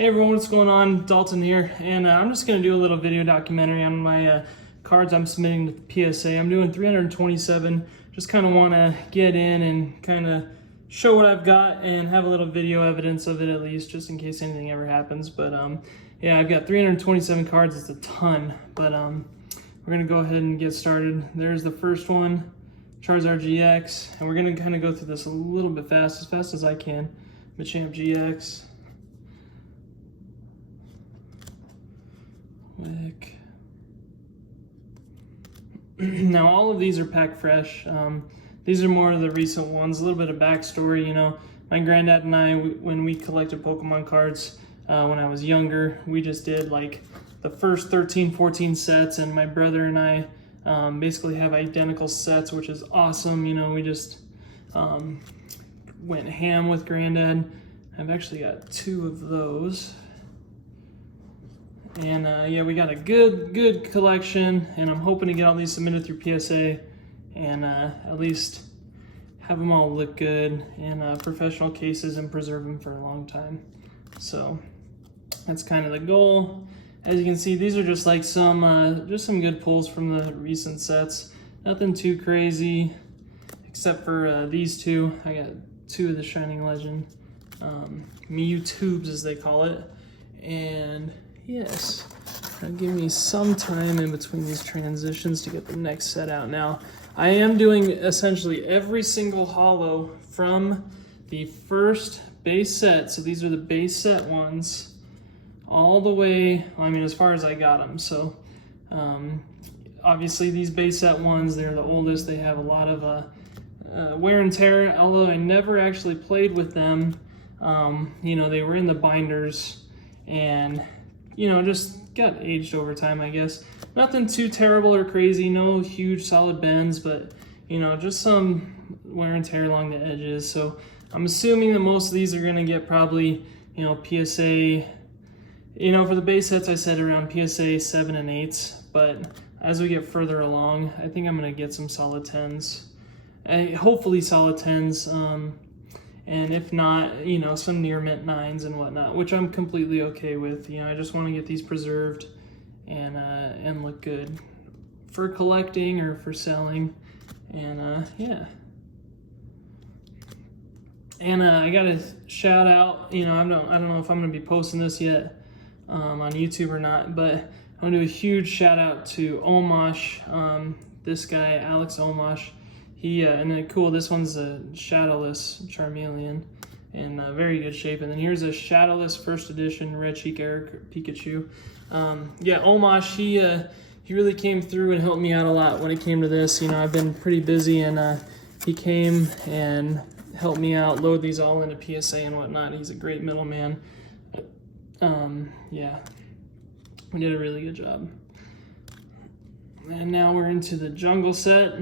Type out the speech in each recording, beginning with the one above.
Hey everyone, what's going on? Dalton here, and I'm just going to do a little video documentary on my cards I'm submitting to the PSA. I'm doing 327, just kind of want to get in and kind of show what I've got and have a little video evidence of it at least, just in case anything ever happens. But yeah, I've got 327 cards, it's a ton, but we're going to go ahead and get started. There's the first one, Charizard GX, and we're going to kind of go through this a little bit fast as I can. Machamp GX. Wick. Now all of these are packed fresh. These are more of the recent ones. A little bit of backstory, you know. My granddad and I, when we collected Pokemon cards when I was younger, we just did like the first 13, 14 sets, and my brother and I basically have identical sets, which is awesome. You know, we just went ham with granddad. I've actually got 2 of those. And yeah, we got a good collection, and I'm hoping to get all these submitted through PSA and at least have them all look good in professional cases and preserve them for a long time. So that's kind of the goal. As you can see, these are just like some good pulls from the recent sets. Nothing too crazy, except for these 2. I got 2 of the Shining Legend, Mew Tubes as they call it, and yes, give me some time in between these transitions to get the next set out. Now, I am doing essentially every single holo from the first base set, so these are the base set ones, all the way, I mean, as far as I got them. So, obviously these base set ones, they're the oldest, they have a lot of wear and tear, although I never actually played with them. You know, they were in the binders, and you know, just got aged over time, I guess. Nothing too terrible or crazy, no huge solid bends, but you know, just some wear and tear along the edges. So I'm assuming that most of these are gonna get probably, you know, PSA, you know, for the base sets I said around PSA 7 and 8s, but as we get further along, I think I'm gonna get some solid 10s. Hopefully solid 10s. And if not, you know, some near mint 9s and whatnot, which I'm completely okay with. You know, I just want to get these preserved and look good for collecting or for selling. And yeah. And I got to shout out, you know, I don't know if I'm going to be posting this yet on YouTube or not, but I'm going to do a huge shout out to Omosh, this guy, Alex Omosh. He, and then cool, this one's a shadowless Charmeleon in very good shape. And then here's a shadowless first edition Red Cheek Eric Pikachu. Yeah, Omosh, he really came through and helped me out a lot when it came to this. You know, I've been pretty busy, and he came and helped me out, load these all into PSA and whatnot. He's a great middleman. Yeah, we did a really good job. And now we're into the jungle set.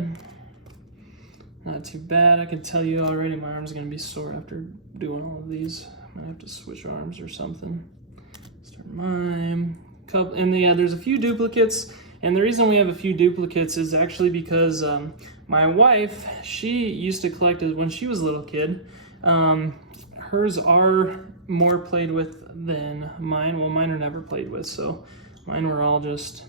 Not too bad. I can tell you already my arm's gonna be sore after doing all of these. I'm gonna have to switch arms or something. Start mime. And yeah, there's a few duplicates. And the reason we have a few duplicates is actually because my wife, she used to collect it when she was a little kid. Hers are more played with than mine. Well, mine are never played with, so mine were all just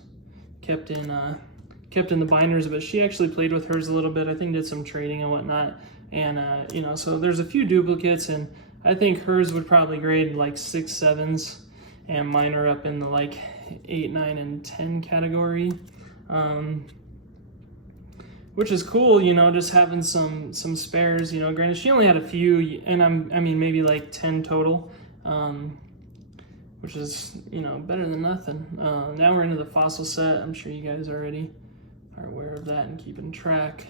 kept in the binders, but she actually played with hers a little bit. I think did some trading and whatnot. And, you know, so there's a few duplicates, and I think hers would probably grade like 6, 7s, and mine are up in the like 8, 9, and 10 category. Which is cool, you know, just having some spares, you know. Granted, she only had a few, and I mean, maybe like 10 total, which is, you know, better than nothing. Now we're into the fossil set. I'm sure you guys already are aware of that and keeping track.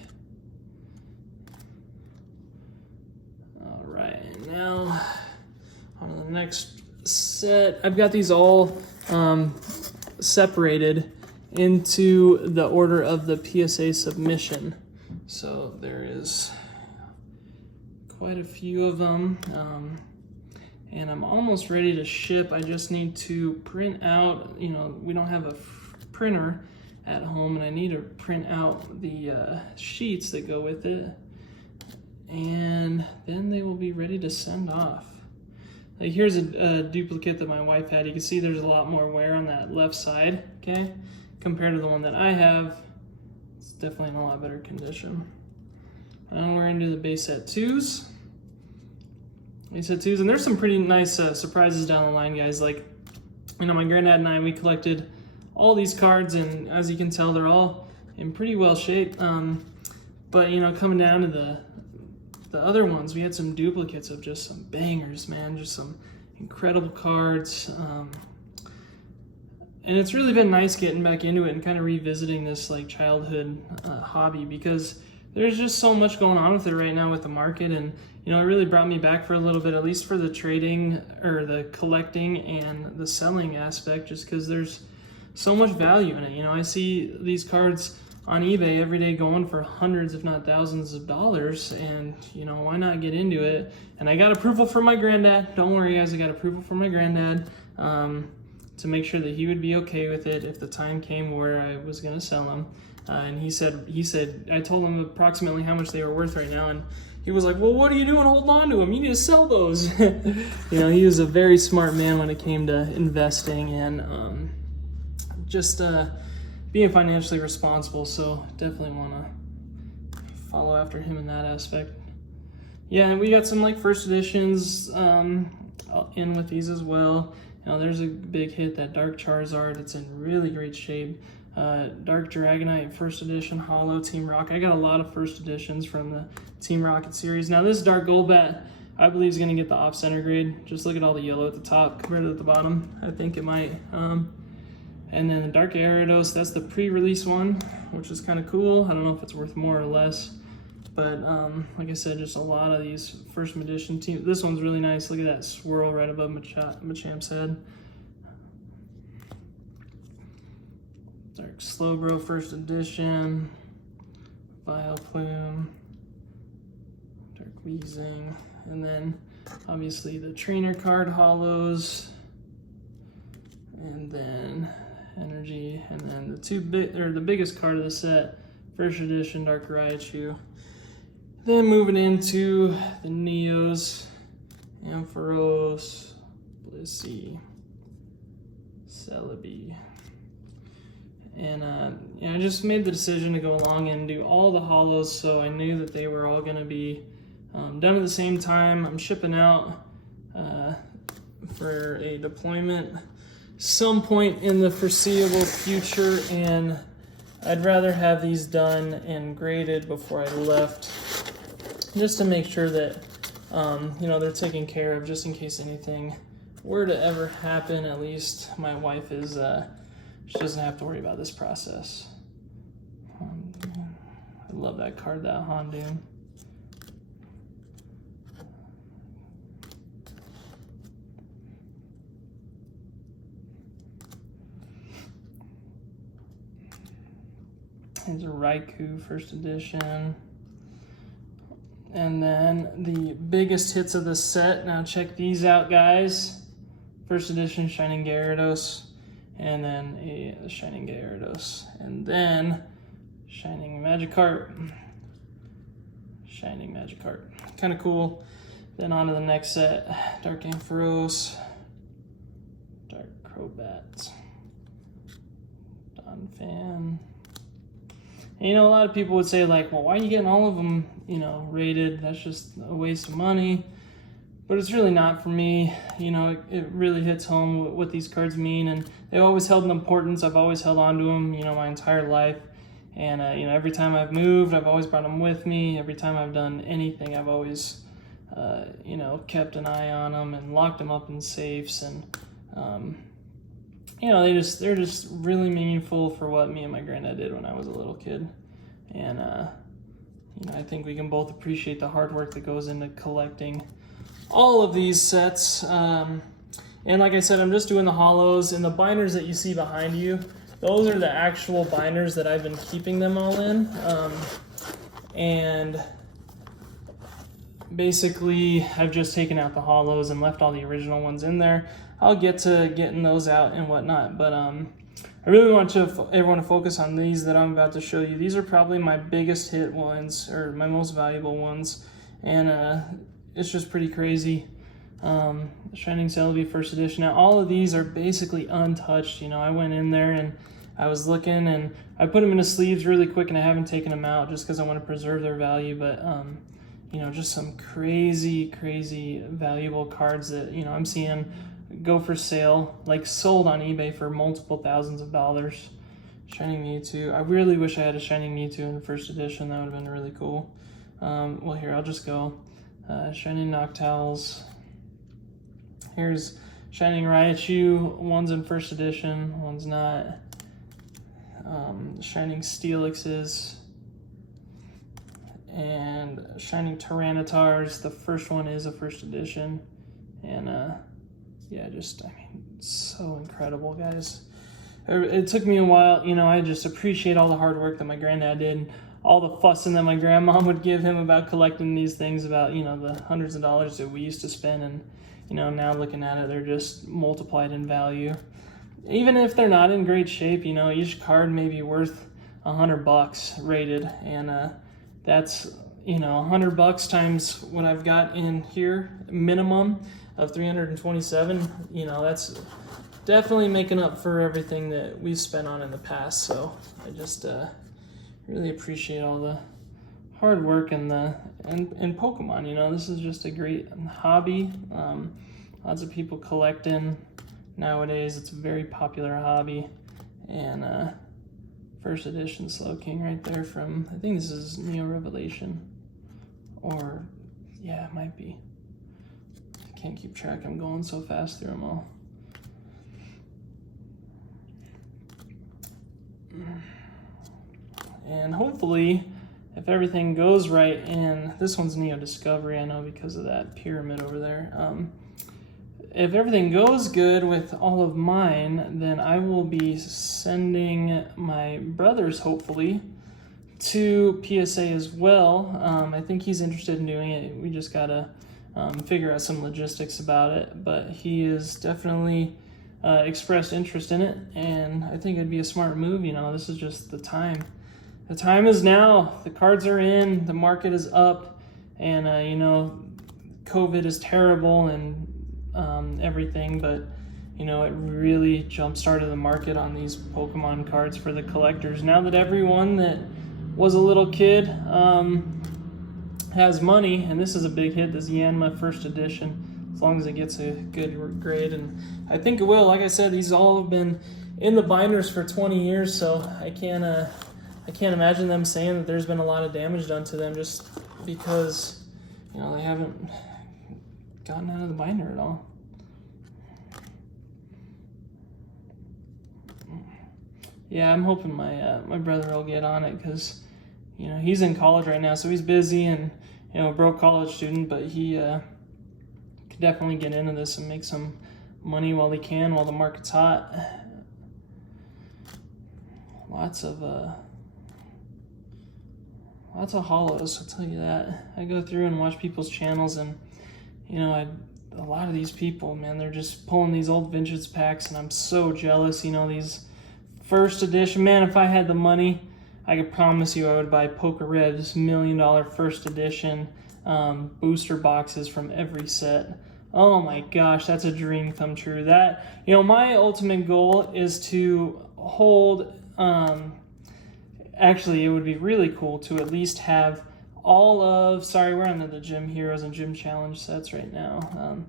All right, now on to the next set. I've got these all separated into the order of the PSA submission. So there is quite a few of them. And I'm almost ready to ship. I just need to print out, you know, we don't have a printer at home, and I need to print out the sheets that go with it, and then they will be ready to send off. Like here's a duplicate that my wife had. You can see there's a lot more wear on that left side, okay? Compared to the one that I have, it's definitely in a lot better condition. And we're into the base set 2s. Base set 2s, and there's some pretty nice surprises down the line, guys. Like, you know, my granddad and I, we collected all these cards, and as you can tell, they're all in pretty well shape. But, you know, coming down to the other ones, we had some duplicates of just some bangers, man, just some incredible cards. And it's really been nice getting back into it and kind of revisiting this like childhood hobby, because there's just so much going on with it right now with the market. And, you know, it really brought me back for a little bit, at least for the trading or the collecting and the selling aspect, just because there's so much value in it. You know, I see these cards on eBay every day going for hundreds, if not thousands of dollars, and you know, why not get into it? And I got approval from my granddad. Don't worry, guys, I got approval from my granddad to make sure that he would be okay with it if the time came where I was going to sell them. And he said, I told him approximately how much they were worth right now, and he was like, well, what are you doing holding on to them? You need to sell those. You know, he was a very smart man when it came to investing and just being financially responsible, so definitely want to follow after him in that aspect. Yeah, and we got some like first editions in with these as well. You know, there's a big hit, that Dark Charizard. It's in really great shape. Dark Dragonite first edition, Holo, Team Rocket. I got a lot of first editions from the Team Rocket series. Now this Dark Golbat, I believe, is going to get the off-center grade. Just look at all the yellow at the top compared to at the bottom. I think it might. And then the Dark Gyarados, that's the pre-release one, which is kind of cool. I don't know if it's worth more or less, but like I said, just a lot of these first edition teams. This one's really nice. Look at that swirl right above Machamp's head. Dark Slowbro first edition, Vileplume, Dark Weezing, and then obviously the trainer card holos, and then Energy, and then the biggest card of the set, first edition Dark Raichu. Then moving into the Neos, Ampharos, Blissey, Celebi. And I just made the decision to go along and do all the holos, so I knew that they were all going to be done at the same time. I'm shipping out for a deployment some point in the foreseeable future, and I'd rather have these done and graded before I left, just to make sure that you know, they're taken care of, just in case anything were to ever happen. At least my wife is she doesn't have to worry about this process. I love that card, that Hondoon. Here's a Raikou first edition. And then the biggest hits of the set. Now check these out, guys. First edition Shining Gyarados, and then a Shining Gyarados, and then Shining Magikarp. Shining Magikarp. Kind of cool. Then on to the next set. Dark Ampharos, Dark Crobat, Donphan. And, you know, a lot of people would say, like, well, why are you getting all of them, you know, rated? That's just a waste of money. But it's really not for me. You know, it really hits home what these cards mean, and they've always held an importance. I've always held on to them, you know, my entire life. And, you know, every time I've moved, I've always brought them with me. Every time I've done anything, I've always, you know, kept an eye on them and locked them up in safes. And, you know, they're just really meaningful for what me and my granddad did when I was a little kid. And, you know, I think we can both appreciate the hard work that goes into collecting all of these sets. And like I said, I'm just doing the holos, and the binders that you see behind you, those are the actual binders that I've been keeping them all in. And basically, I've just taken out the holos and left all the original ones in there. I'll get to getting those out and whatnot, but I really want everyone to focus on these that I'm about to show you. These are probably my biggest hit ones, or my most valuable ones, and it's just pretty crazy. Shining Celebi first edition. Now all of these are basically untouched. You know, I went in there and I was looking, and I put them in the sleeves really quick, and I haven't taken them out just because I want to preserve their value. But you know, just some crazy valuable cards that, you know, I'm seeing go for sale, like sold on eBay for multiple thousands of dollars. Shining Mewtwo. I really wish I had a Shining Mewtwo in the first edition. That would have been really cool. Well, here, I'll just go. Shining Noctowls. Here's Shining Raichu. One's in first edition, one's not. Shining Steelixes. And Shining Tyrannitars. The first one is a first edition. And yeah, just, I mean, so incredible, guys. It took me a while, you know, I just appreciate all the hard work that my granddad did, and all the fussing that my grandma would give him about collecting these things, about, you know, the hundreds of dollars that we used to spend. And, you know, now looking at it, they're just multiplied in value. Even if they're not in great shape, you know, each card may be worth $100 rated, and that's, you know, $100 times what I've got in here, minimum of 327. You know, that's definitely making up for everything that we've spent on in the past. So I just really appreciate all the hard work and Pokemon. You know, this is just a great hobby. Lots of people collecting nowadays. It's a very popular hobby. And first edition Slowking right there from, I think this is Neo Revelation, or yeah, it might be. I can't keep track. I'm going so fast through them all. And hopefully, if everything goes right, and this one's Neo Discovery, I know, because of that pyramid over there. If everything goes good with all of mine, then I will be sending my brothers, hopefully, to PSA as well. I think he's interested in doing it. We just gotta figure out some logistics about it, but he is definitely expressed interest in it, and I think it'd be a smart move. You know, this is just the time. The time is now. The cards are in, the market is up, and you know, COVID is terrible and everything, but you know, it really jump-started the market on these Pokemon cards for the collectors. Now that everyone that was a little kid has money, and this is a big hit, this Yanma first edition, as long as it gets a good grade, and I think it will. Like I said, these all have been in the binders for 20 years, so I can't imagine them saying that there's been a lot of damage done to them just because, you know, they haven't gotten out of the binder at all. Yeah, I'm hoping my brother will get on it, because, you know, he's in college right now, so he's busy, and, you know, a broke college student, but he could definitely get into this and make some money while he can, while the market's hot. Lots of holos, I'll tell you that. I go through and watch people's channels, and, you know, a lot of these people, man, they're just pulling these old vintage packs, and I'm so jealous. You know, these first edition, man, if I had the money, I could promise you I would buy Poker Red's $1 million first edition booster boxes from every set. Oh my gosh, that's a dream come true. That, you know, my ultimate goal is to hold, actually, it would be really cool to at least have all of, sorry, we're under the Gym Heroes and Gym Challenge sets right now.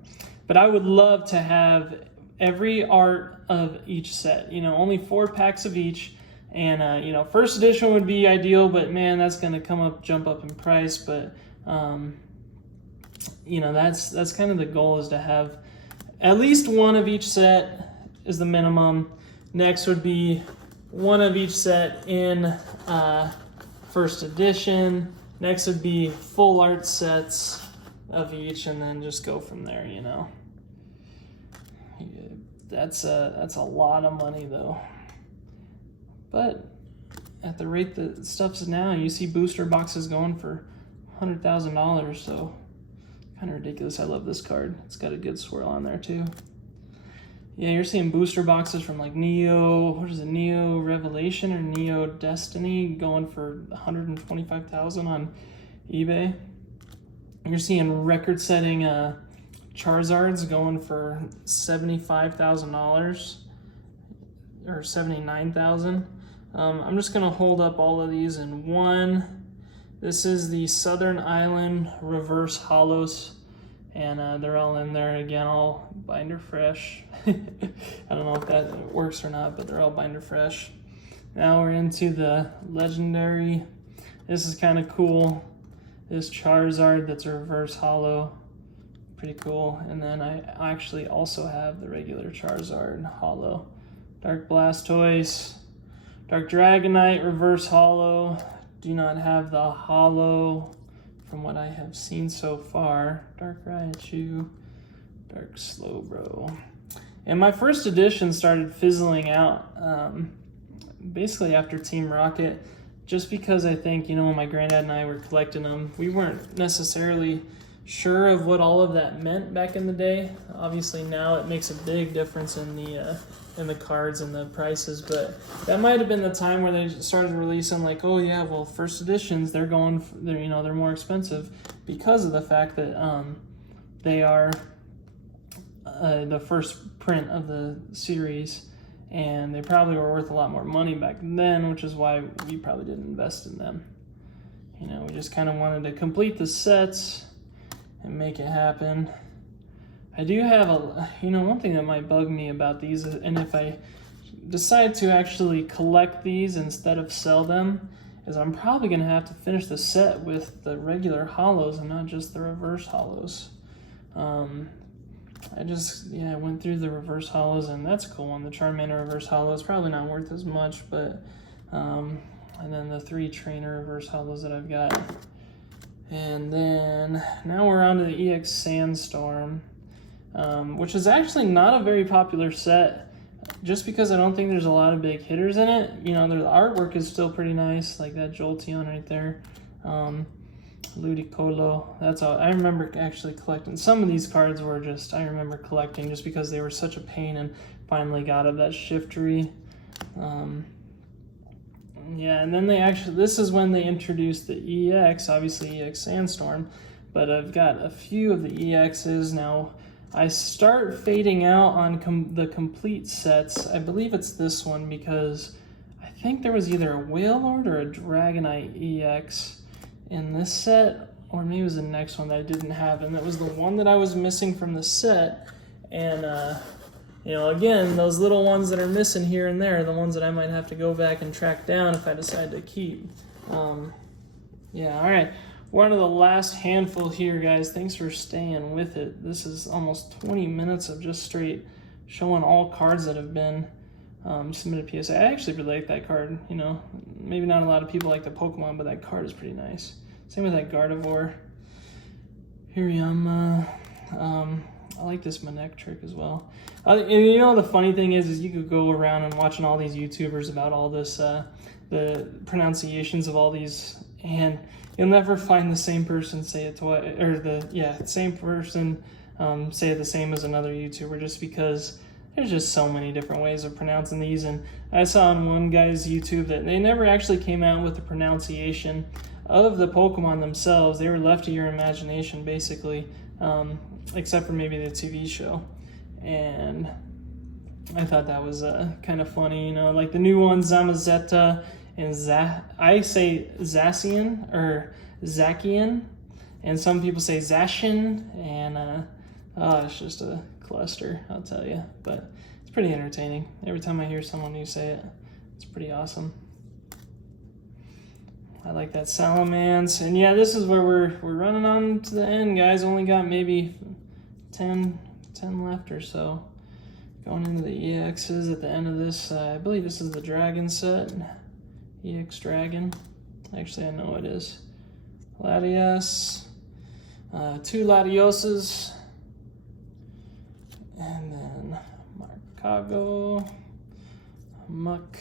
But I would love to have every art of each set, you know, only 4 packs of each. And, you know, first edition would be ideal, but man, that's going to jump up in price. But, you know, that's kind of the goal, is to have at least one of each set is the minimum. Next would be one of each set in first edition. Next would be full art sets of each, and then just go from there, you know. That's a lot of money, though. But at the rate that stuff's now, you see booster boxes going for $100,000, so kind of ridiculous. I love this card. It's got a good swirl on there, too. Yeah, you're seeing booster boxes from like Neo Revelation or Neo Destiny going for $125,000 on eBay. You're seeing record-setting Charizard's going for $75,000 or $79,000. I'm just gonna hold up all of these in one. This is the Southern Island reverse holos, and they're all in there again, all binder fresh. I don't know if that works or not, but they're all binder fresh. Now we're into the legendary. This is kind of cool. This Charizard that's a reverse holo, pretty cool. And then I actually also have the regular Charizard holo. Dark Blastoise, Dark Dragonite reverse holo. Do not have the holo from what I have seen so far. Dark Raichu, Dark Slowbro. And my first edition started fizzling out basically after Team Rocket, just because I think, you know, when my granddad and I were collecting them, we weren't necessarily sure of what all of that meant back in the day. Obviously now it makes a big difference in the cards and the prices, but that might have been the time where they started releasing like, oh yeah, well, first editions, they're more expensive because of the fact that they are the first print of the series, and they probably were worth a lot more money back then, which is why we probably didn't invest in them. You know, we just kind of wanted to complete the sets and make it happen. I do have one thing that might bug me about these, and if I decide to actually collect these instead of sell them, is I'm probably going to have to finish the set with the regular holos and not just the reverse holos. I went through the reverse holos, and that's a cool one. The Charmander reverse holo is probably not worth as much, but and then the 3 trainer reverse holos that I've got. And then now we're on to the EX Sandstorm, which is actually not a very popular set, just because I don't think there's a lot of big hitters in it. You know, the artwork is still pretty nice, like that Jolteon right there. Ludicolo, that's all. I remember actually collecting. Some of these cards I remember collecting just because they were such a pain, and finally got of that Shiftry. Yeah, and then this is when they introduced the EX, obviously EX Sandstorm, but I've got a few of the EXs now. I start fading out on the complete sets. I believe it's this one, because I think there was either a Wailord or a Dragonite EX in this set, or maybe it was the next one that I didn't have, and that was the one that I was missing from the set. And you know, again, those little ones that are missing here and there are the ones that I might have to go back and track down if I decide to keep. Yeah, all right, we're on to the last handful here, guys. Thanks for staying with it. This is almost 20 minutes of just straight showing all cards that have been submitted PSA. I actually really like that card. You know, maybe not a lot of people like the Pokemon, but that card is pretty nice. Same with that Gardevoir. Hirayama. I like this Manectric as well. And you know, the funny thing is you could go around and watching all these YouTubers about all this, the pronunciations of all these, and you'll never find the same person say it twice, or same person say it the same as another YouTuber, just because there's just so many different ways of pronouncing these. And I saw on one guy's YouTube that they never actually came out with the pronunciation of the Pokemon themselves. They were left to your imagination, basically, except for maybe the TV show. And I thought that was kind of funny, you know, like the new one, Zamazenta, and I say Zacian or Zacian, and some people say Zashin, and it's just a cluster, I'll tell you, but it's pretty entertaining. Every time I hear someone new say it, it's pretty awesome. I like that Salamence, and yeah, this is where we're running on to the end, guys. Only got maybe 10 left or so. Going into the EXs at the end of this, I believe this is the Dragon set, EX Dragon. Actually, I know it is. Latias, 2 Latioses, and then Marcago, Muck,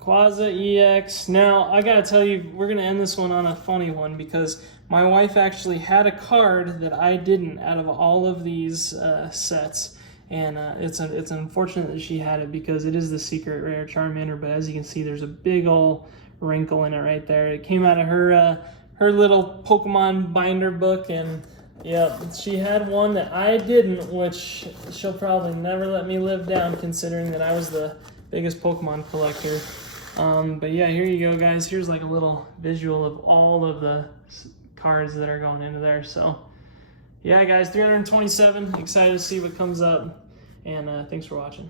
Quaza EX. Now, I gotta tell you, we're gonna end this one on a funny one, because my wife actually had a card that I didn't out of all of these sets. And it's unfortunate that she had it, because it is the secret rare Charmander, but as you can see, there's a big ol' wrinkle in it right there. It came out of her little Pokemon binder book, and Yep, she had one that I didn't, which she'll probably never let me live down, considering that I was the biggest Pokemon collector. But yeah, here you go, guys. Here's like a little visual of all of the cards that are going into there. So yeah, guys, 327. Excited to see what comes up, and thanks for watching.